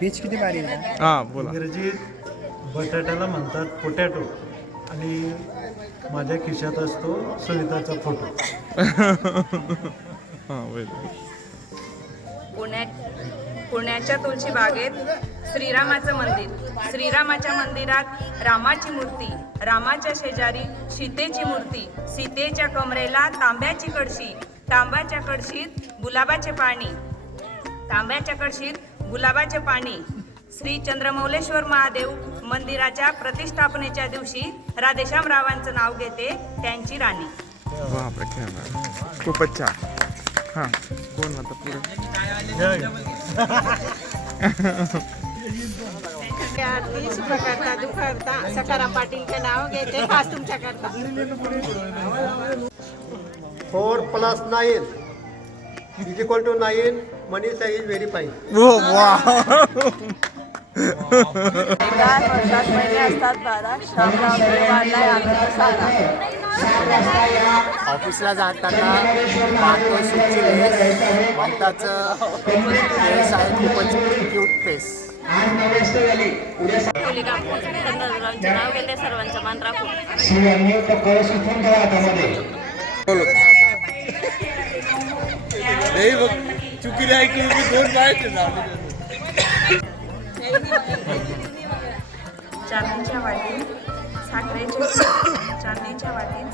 Peach किती भारी आहे. हा बोला. इंग्रजीत बटाट्याला म्हणतात पोटॅटो आणि माझ्या खिशात असतो सुनीताचा फोटो. हा वेल. पुण्याच्या तुळशी बागेत श्रीरामाचं मंदिर. श्रीरामाच्या मंदिरात रामाची मूर्ती, रामाच्या शेजारी सीतेची मूर्ती, सीतेच्या कमरेला तांब्याची कळशी, तांब्याच्या कळशीत गुलाबाचे पाणी, तांब्याच्या कळशीत गुलाबाचे पाणी. श्री चंद्रमौलेश्वर महादेव मंदिराच्या प्रतिष्ठापनेच्या दिवशी राधेश्यामरावांचं नाव घेते त्यांची राणी. बापरे खूपच छान. हा कोण आता पुढे. सुखकर्ता दुःखहर्ता सखाराम पाटीलचे नाव घेते खास तुमच्याकरता. 4+9 = 9. Manisha is very fine. एका वर्षात महिने असतात 12. श्रावणात वाढलाय आनंद सारा. ऑफिसला जाताना पाहतो सुटची लेस भक्ताचं फेस आहे खूपच क्यूट फेस. नाव घेते सर्वांचा मान राखून. चुकीला ऐकून दोन बायचे चांदीच्या वाटीत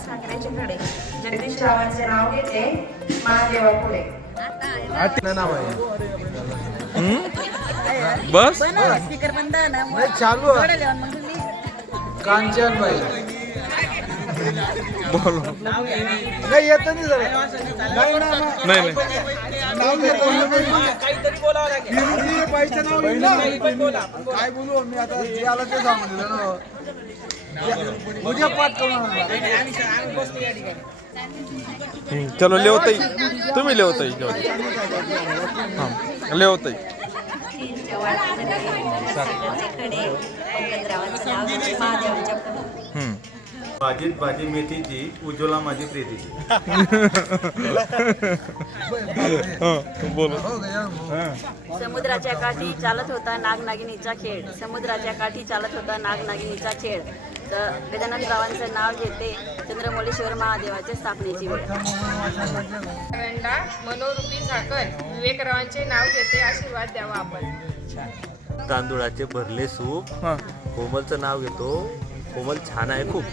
साखरेचे खडे. जगदीश रावांचे नाव घेते महादेवा पुढे. नाव आहे बस स्पीकर बंद ना चालू कांचन बाई बोलो. नाही येत नाही जरा नाही नाही नाव घेतो काहीतरी बोलावं लागेल. बाईचं नाव काय बोलू मी आता जे आलं ते सांगून दिलं ना. उद्या पाठ करून चलो लेवताई तुम्ही लेवताई हां लेवताई. भाजीत भाजी मेथीची उज्ज्वला माझी प्रीतीची. बोलो. समुद्राच्या काठी चालत होता नागनागिनीचा खेळ. समुद्राच्या काठी चालत होता नागनागिनीचा खेळ. तर गजानन रावांचं नाव घेते चंद्रमौलेश्वर महादेवाच्या स्थापनेची वेळ. मनोरूपी झाकण विवेकरावांचे नाव घेते आशीर्वाद द्यावा आपण. तांदूळाचे भरले सूप. कोमलचं नाव घेतो. कोमल छान आहे खूप.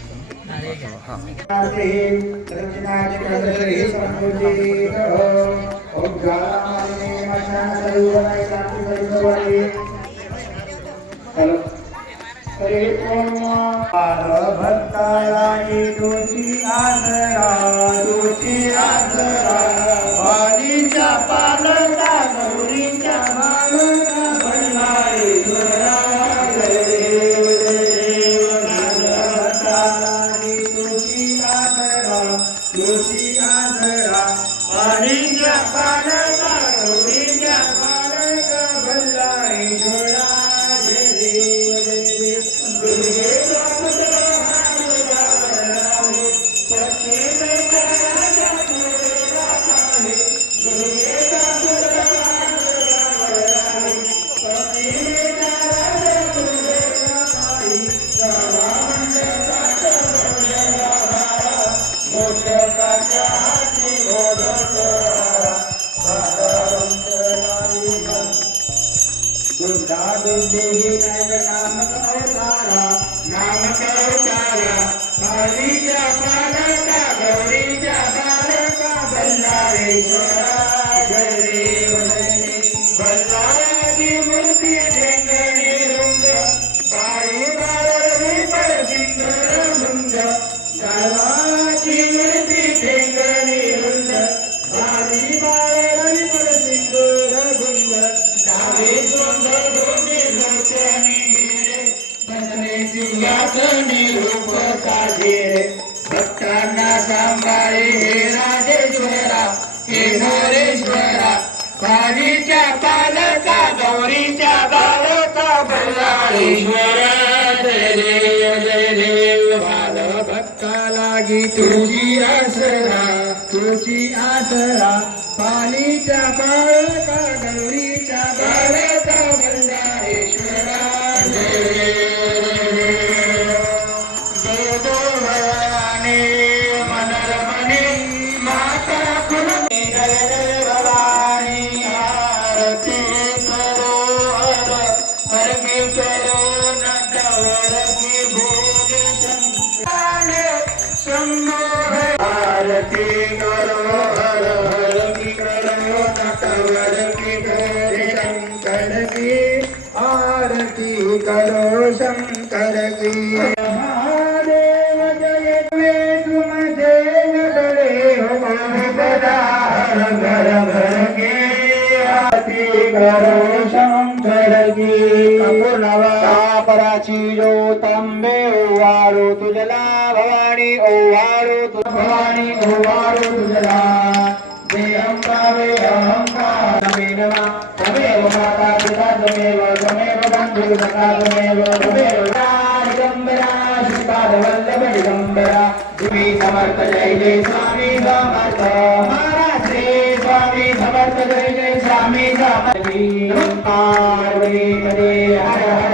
भक्तांना सांभाळे हे राजेश्वरा हे नरेश्वरा. कालीच्या पालका गौरीच्या बालका बल्लाळेश्वरा. जय देव जय देव. बाल भक्ता लागी तुझी आसरा तुझी आसरा. पालीच्या बालका गौरीच्या बालका आरती करो हर हर की करो नटवर की भोले शंकर की आरती करो शंकर की महादेव जय वे तुम जय बड़े हो बड़ा घर घर के आरती करो शंकर की पूर्णवा पराची ज्योतंबे ओवाळू तुझला भवानी ओवाळू भवानी ओवाळू तुझला जे अंकावे अहंकार नमः तमेव माता पिता तमेव बंधु सखा तमेव दिगंबरा श्रीपाद वल्लभ दिगंबरा तुम्ही समर्थ जय जय स्वामी समर्थ महाराज श्री स्वामी समर्थ जय जय स्वामी समर्थ पार्वती हर हर